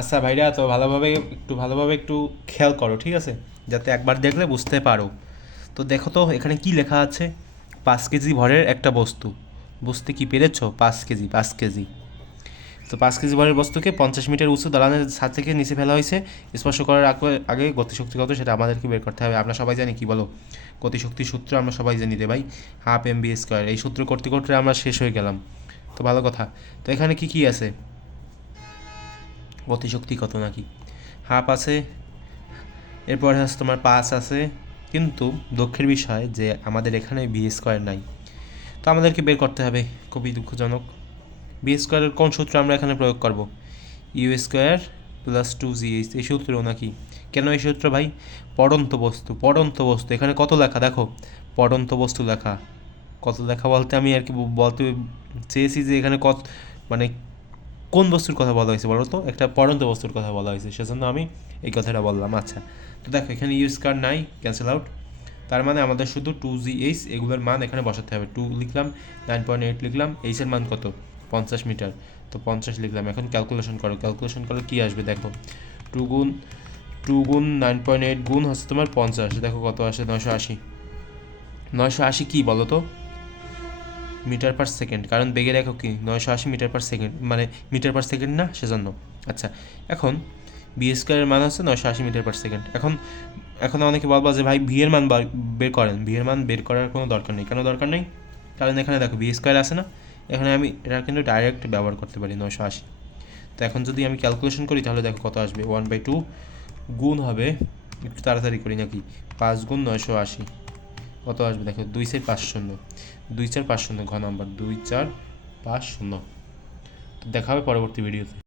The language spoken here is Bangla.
আচ্ছা ভাইরা তো ভালোভাবে একটু ভালোভাবে একটু খেয়াল করো, ঠিক আছে? যাতে একবার দেখলে বুঝতে পারো। তো দেখো তো, এখানে কি লেখা আছে? পাঁচ কেজি ভরের একটা বস্তু। বুঝতে কি পেরেছ? পাঁচ কেজি পাঁচ কেজি। তো পাঁচ কেজি ভরের বস্তুকে পঞ্চাশ মিটার উঁচু দালানের ছাদ থেকে নিচে ফেলা হয়েছে। স্পর্শ করার আগে আগে গতিশক্তি কত সেটা আমাদেরকে বের করতে হবে। আমরা সবাই জানি, কি বলো? গতিশক্তির সূত্র আমরা সবাই জানি রে ভাই। Half M B square. এই সূত্র করতে করতে আমরা শেষ হয়ে গেলাম। তো ভালো কথা। তো এখানে কি কি আছে? গতিশক্তি কত নাকি? হাফ আছে, এরপরে আছে তোমার পাঁচ আছে। কিন্তু দুঃখের বিষয় যে আমাদের এখানে বি স্কোয়ার নাই। তো আমাদেরকে বের করতে হবে, খুবই দুঃখজনক। বি স্কোয়ারের কোন সূত্র আমরা এখানে প্রয়োগ করব? U square plus two G H, এই সূত্র নাকি? কেন এই সূত্র ভাই? পড়ন্ত বস্তু পড়ন্ত বস্তু। এখানে কত লেখা? দেখো, পড়ন্ত বস্তু লেখা। কত লেখা বলতে আমি আর কি বলতে চেয়েছি যে এখানে কত মানে কোন বস্তুর কথা বলা হয়েছে বলো তো? একটা পড়ন্ত বস্তুর কথা বলা হয়েছে, সেজন্য আমি এই কথাটা বললাম। আচ্ছা তো দেখো, এখানে ইউজ কার্ড নাই ক্যান্সেল আউট তার মানে আমাদের শুধু টু জি এইচ এগুলোর মান এখানে বসাতে হবে। টু লিখলাম নাইন পয়েন্ট এইট লিখলাম এইচের মান কত? পঞ্চাশ মিটার। তো পঞ্চাশ লিখলাম। এখন ক্যালকুলেশন করো। ক্যালকুলেশন করলে কী আসবে দেখো? টু গুণ টু গুণ নাইন পয়েন্ট এইট গুণ হচ্ছে তোমার পঞ্চাশ। দেখো কত আসে? নয়শো আশি। নয়শো আশি কী বলো তো? Metre per second. কারণ বেগের একক কি, নয়শো আশি মিটার পার সেকেন্ড মানে মিটার পার সেকেন্ড না, সেজন্য। আচ্ছা এখন বি স্কোয়ারের মান হচ্ছে নয়শো আশি মিটার পার সেকেন্ড। এখন এখন অনেকে বলব যে ভাই ভি এর মান বার- করেন। ভি এর মান বের করার কোনো দরকার নেই। কেন দরকার নেই? কারণ এখানে দেখো বি স্কোয়ার আছে না? এখানে আমি, এটা কিন্তু ডাইরেক্ট ব্যবহার করতে পারি নয়শো আশি। তো এখন যদি আমি ক্যালকুলেশন করি, তাহলে দেখো কত আসবে? ওয়ান বাই টু গুণ হবে, একটু তাড়াতাড়ি করি নাকি? পাঁচ গুণ নয়শো আশি। কত আসবে? দেখো, দুই চার পাঁচ শূন্য। দুই চার পাঁচ শূন্য, ঘ নাম্বার। দুই চার পাঁচ শূন্য। দেখা হবে পরবর্তী ভিডিওতে।